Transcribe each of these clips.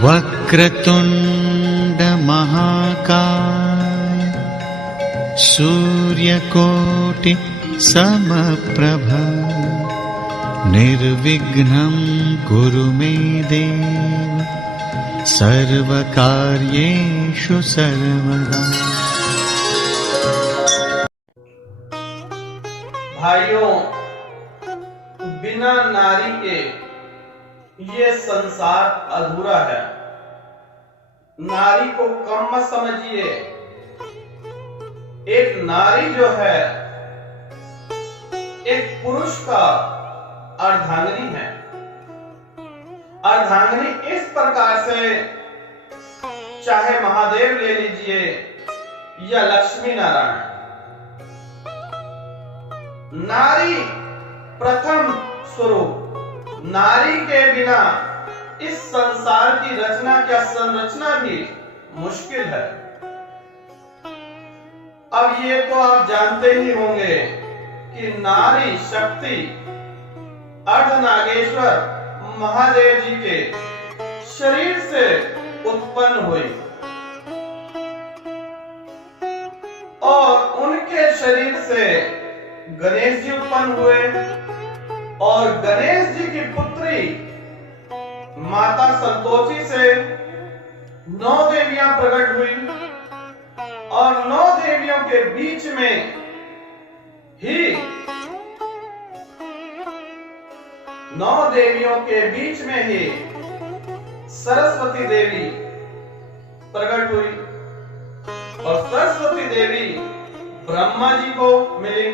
वक्रतुंड महाकाय सूर्यकोटि समप्रभ निर्विघ्नं कुरु मे देव सर्वकार्येषु सर्वदा। भाइयों, बिना नारी के ये संसार अधूरा है। नारी को कम मत समझिए। एक नारी जो है एक पुरुष का अर्धांगिनी है। अर्धांगिनी इस प्रकार से, चाहे महादेव ले लीजिए या लक्ष्मी नारायण, नारी प्रथम स्वरूप। नारी के बिना इस संसार की रचना क्या संरचना भी मुश्किल है। अब ये तो आप जानते ही होंगे कि नारी शक्ति अर्धनागेश्वर महादेव जी के शरीर से उत्पन्न हुई और उनके शरीर से गणेश जी उत्पन्न हुए और गणेश जी की पुत्री माता संतोषी से 9 देवियां प्रकट हुई और 9 देवियों के बीच में ही 9 देवियों के बीच में ही सरस्वती देवी प्रकट हुई और सरस्वती देवी ब्रह्मा जी को मिली।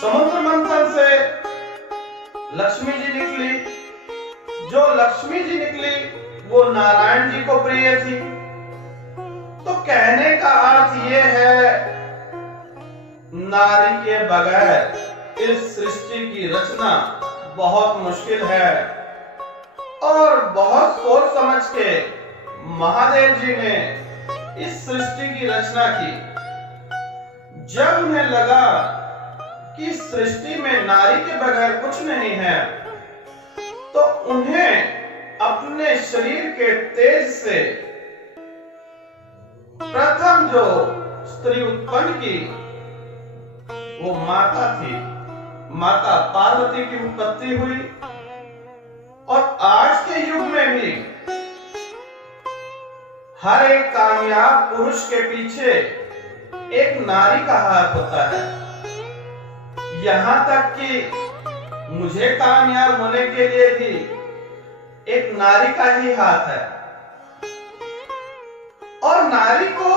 समुद्र मंथन से लक्ष्मी जी निकली। जो लक्ष्मी जी निकली वो नारायण जी को प्रिय थी। तो कहने का अर्थ ये है, नारी के बगैर इस सृष्टि की रचना बहुत मुश्किल है और बहुत सोच समझ के महादेव जी ने इस सृष्टि की रचना की। जब उन्हें लगा कि सृष्टि में नारी के बगैर कुछ नहीं है, तो उन्हें अपने शरीर के तेज से प्रथम जो स्त्री उत्पन्न की वो माता थी। माता पार्वती की उत्पत्ति हुई और आज के युग में भी हर एक कामयाब पुरुष के पीछे एक नारी का हाथ होता है। यहां तक कि मुझे कामयाब होने के लिए भी एक नारी का ही हाथ है। और नारी को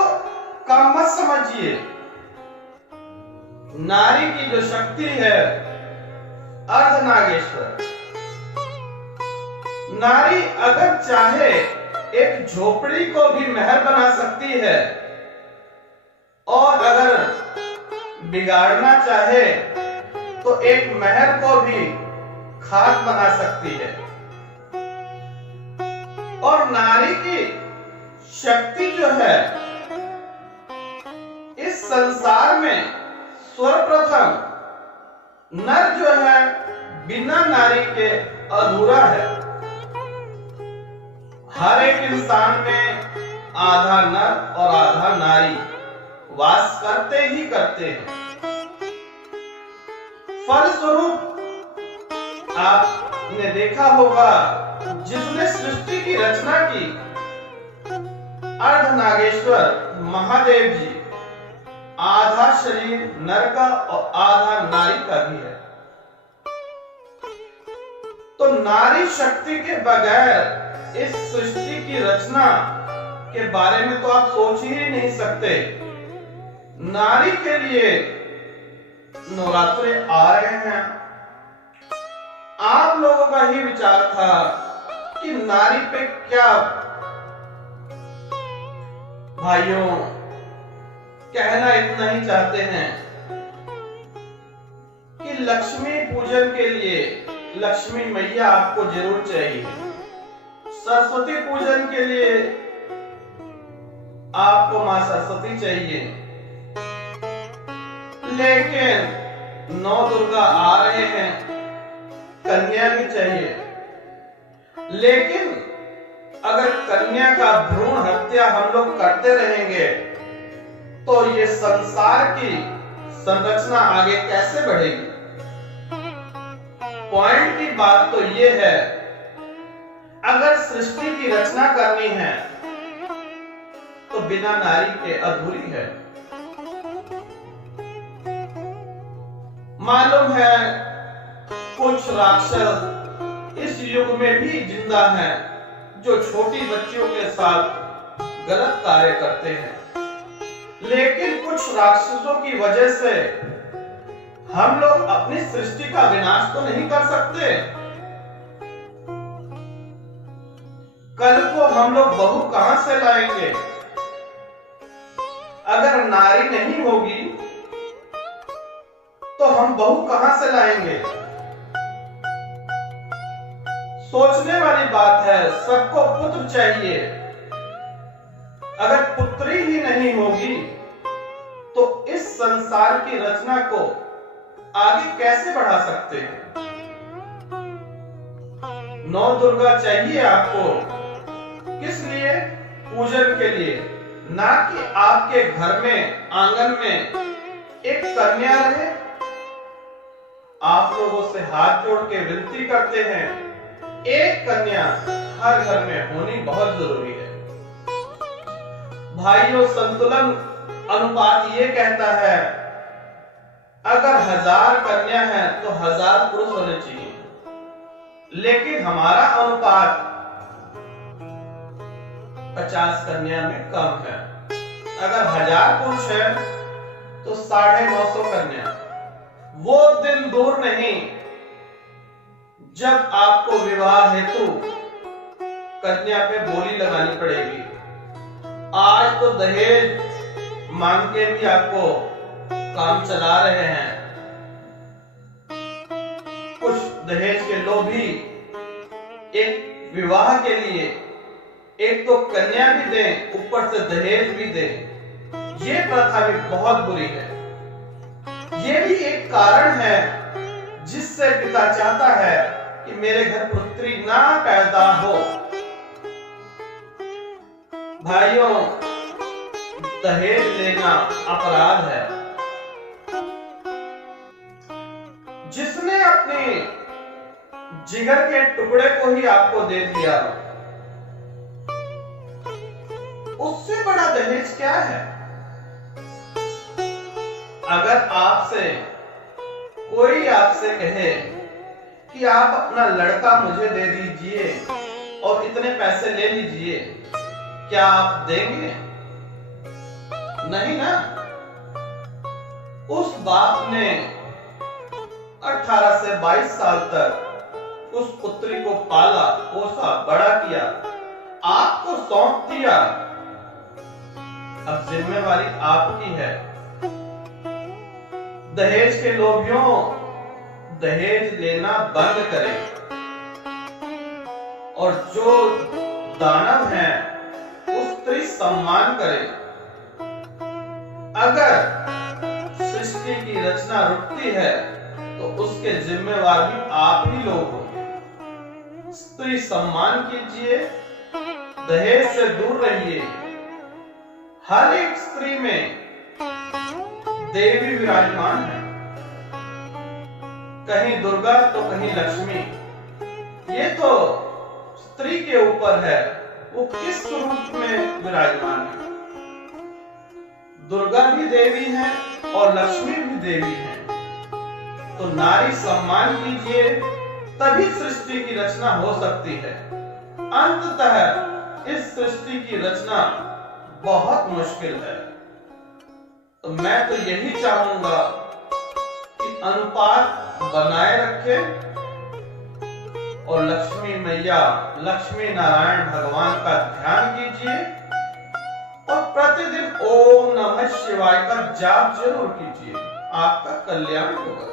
कम मत समझिए। नारी की जो शक्ति है अर्धनागेश्वर। नारी अगर चाहे एक झोपड़ी को भी महल बना सकती है और अगर बिगाड़ना चाहे तो एक महल को भी खाक बना सकती है। और नारी की शक्ति जो है इस संसार में सर्वप्रथम नर जो है बिना नारी के अधूरा है। हर एक इंसान में आधा नर और आधा नारी वास करते ही करते हैं। फलस्वरूप आपने देखा होगा जिसने सृष्टि की रचना की अर्धनागेश्वर महादेव जी, आधा शरीर नर का और आधा नारी का भी है। तो नारी शक्ति के बगैर इस सृष्टि की रचना के बारे में तो आप सोच ही नहीं सकते। नारी के लिए नवरात्रे आ रहे हैं। आप लोगों का ही विचार था कि नारी पे क्या, भाइयों कहना इतना ही चाहते हैं कि लक्ष्मी पूजन के लिए लक्ष्मी मैया आपको जरूर चाहिए। सरस्वती पूजन के लिए आपको मां सरस्वती चाहिए। लेकिन 9 दुर्गा आ रहे हैं, कन्या भी चाहिए। लेकिन अगर कन्या का भ्रूण हत्या हम लोग करते रहेंगे तो ये संसार की संरचना आगे कैसे बढ़ेगी? पॉइंट की बात तो ये है, अगर सृष्टि की रचना करनी है तो बिना नारी के अधूरी है। मालूम है कुछ राक्षस इस युग में भी जिंदा हैं जो छोटी बच्चियों के साथ गलत कार्य करते हैं, लेकिन कुछ राक्षसों की वजह से हम लोग अपनी सृष्टि का विनाश तो नहीं कर सकते। कल को हम लोग बहू कहां से लाएंगे? अगर नारी नहीं होगी तो हम बहू कहां से लाएंगे? सोचने वाली बात है। सबको पुत्र चाहिए। अगर पुत्री ही नहीं होगी तो इस संसार की रचना को आगे कैसे बढ़ा सकते हैं? नौ दुर्गा चाहिए आपको, किस लिए? पूजन के लिए, ना कि आपके घर में आंगन में एक कन्या रहे। आप लोगों से हाथ जोड़ के विनती करते हैं, एक कन्या हर घर में होनी बहुत जरूरी है। भाइयों, संतुलन अनुपात ये कहता है, अगर 1000 कन्या है तो 1000 पुरुष होने चाहिए, लेकिन हमारा अनुपात 50 कन्या में कम है। अगर 1000 पुरुष है तो 950 कन्या। वो दिन दूर नहीं जब आपको विवाह हेतु कन्या पे बोली लगानी पड़ेगी। आज तो दहेज मांग के भी आपको काम चला रहे हैं। कुछ दहेज के लोभी एक विवाह के लिए एक तो कन्या भी दें, ऊपर से दहेज भी दें। ये प्रथा भी बहुत बुरी है। ये भी एक कारण है जिससे पिता चाहता है कि मेरे घर पुत्री ना पैदा हो। भाइयों, दहेज लेना अपराध है। जिसने अपने जिगर के टुकड़े को ही आपको दे दिया, उससे बड़ा दहेज क्या है? अगर कोई आपसे कहे कि आप अपना लड़का मुझे दे दीजिए और इतने पैसे ले लीजिए, क्या आप देंगे? नहीं ना। उस बाप ने 18 से 22 साल तक उस पुत्री को पाला, पोसा, बड़ा किया, आपको सौंप दिया। अब जिम्मेवारी आपकी है। दहेज के लोभियों, दहेज लेना बंद करें और जो दानव हैं उस स्त्री सम्मान करें। अगर सृष्टि की रचना रुकती है तो उसके जिम्मेवार भी आप ही लोग हो। स्त्री सम्मान कीजिए, दहेज से दूर रहिए। हर एक स्त्री में देवी विराजमान है, कहीं दुर्गा तो कहीं लक्ष्मी। ये तो स्त्री के ऊपर है, वो किस रूप में विराजमान है। दुर्गा भी देवी है और लक्ष्मी भी देवी है। तो नारी सम्मान कीजिए, तभी सृष्टि की रचना हो सकती है। अंततः इस सृष्टि की रचना बहुत मुश्किल है। तो मैं तो यही चाहूंगा कि अनुपात बनाए रखें और लक्ष्मी मैया, लक्ष्मी नारायण भगवान का ध्यान कीजिए और प्रतिदिन ओम नमः शिवाय का जाप जरूर कीजिए। आपका कल्याण होगा।